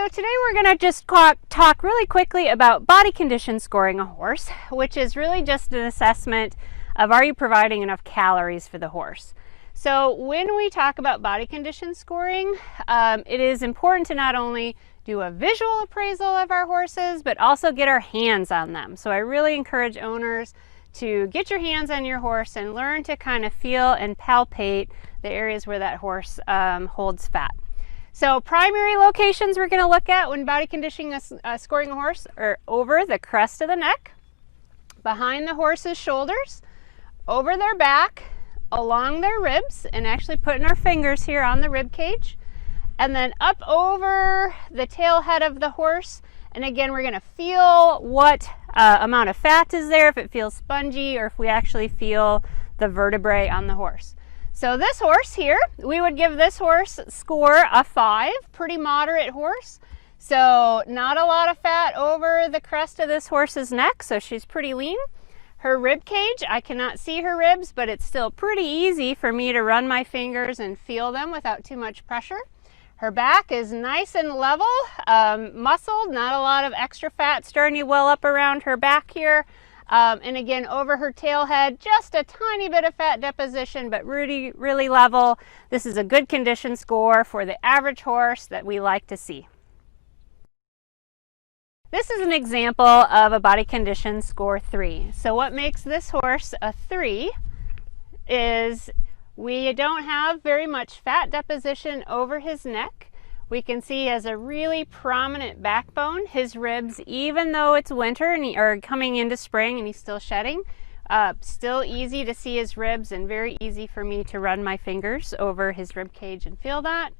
So today we're going to just talk really quickly about body condition scoring a horse, which is really just an assessment of are you providing enough calories for the horse. So when we talk about body condition scoring, it is important to not only do a visual appraisal of our horses, but also get our hands on them. So I really encourage owners to get your hands on your horse and learn to kind of feel and palpate the areas where that horse holds fat. So primary locations we're going to look at when body conditioning scoring a horse are over the crest of the neck, behind the horse's shoulders, over their back, along their ribs, and actually putting our fingers here on the rib cage, and then up over the tail head of the horse. And again, we're going to feel what amount of fat is there, if it feels spongy, or if we actually feel the vertebrae on the horse. So this horse here, we would give this horse score a 5, pretty moderate horse. So not a lot of fat over the crest of this horse's neck, so she's pretty lean. Her rib cage, I cannot see her ribs, but it's still pretty easy for me to run my fingers and feel them without too much pressure. Her back is nice and level, muscled, not a lot of extra fat starting to well up around her back here. And again, over her tail head, just a tiny bit of fat deposition, but really level. This is a good condition score for the average horse that we like to see. This is an example of a body condition score 3. So what makes this horse a 3 is we don't have very much fat deposition over his neck. We can see he has a really prominent backbone. His ribs, even though it's winter and or coming into spring and he's still shedding, still easy to see his ribs and very easy for me to run my fingers over his rib cage and feel that.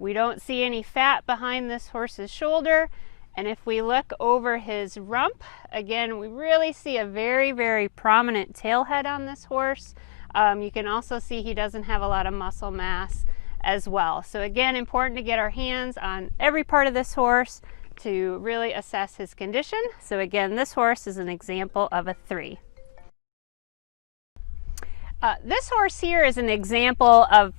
We don't see any fat behind this horse's shoulder. And if we look over his rump, again, we really see a very prominent tail head on this horse. You can also see he doesn't have a lot of muscle mass as well. So again, important to get our hands on every part of this horse to really assess his condition. So again, this horse is an example of a 3. This horse here is an example of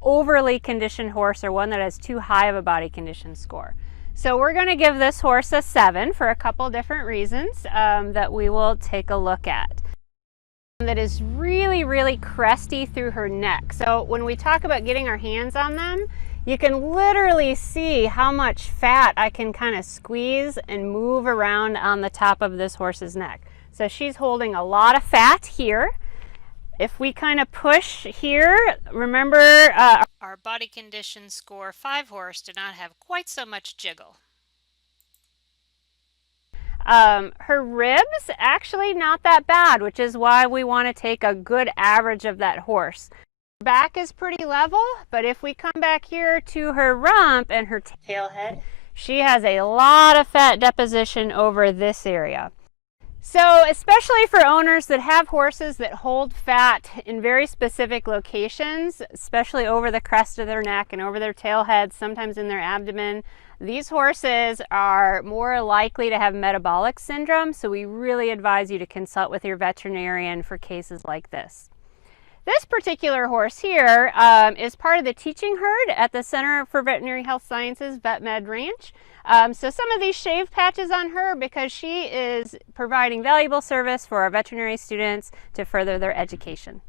overly conditioned horse, or one that has too high of a body condition score. So we're going to give this horse a 7 for a couple different reasons that we will take a look at. That is really cresty through her neck. So when we talk about getting our hands on them, you can literally see how much fat I can kind of squeeze and move around on the top of this horse's neck. So she's holding a lot of fat here. If we kind of push here, remember our body condition score 5 horse did not have quite so much jiggle. Her ribs, actually not that bad, which is why we want to take a good average of that horse. Her back is pretty level, but if we come back here to her rump and her tail head, she has a lot of fat deposition over this area. So especially for owners that have horses that hold fat in very specific locations, especially over the crest of their neck and over their tail head, sometimes in their abdomen, these horses are more likely to have metabolic syndrome, so we really advise you to consult with your veterinarian for cases like this. This particular horse here is part of the teaching herd at the Center for Veterinary Health Sciences Vet Med Ranch. So some of these shave patches on her because she is providing valuable service for our veterinary students to further their education.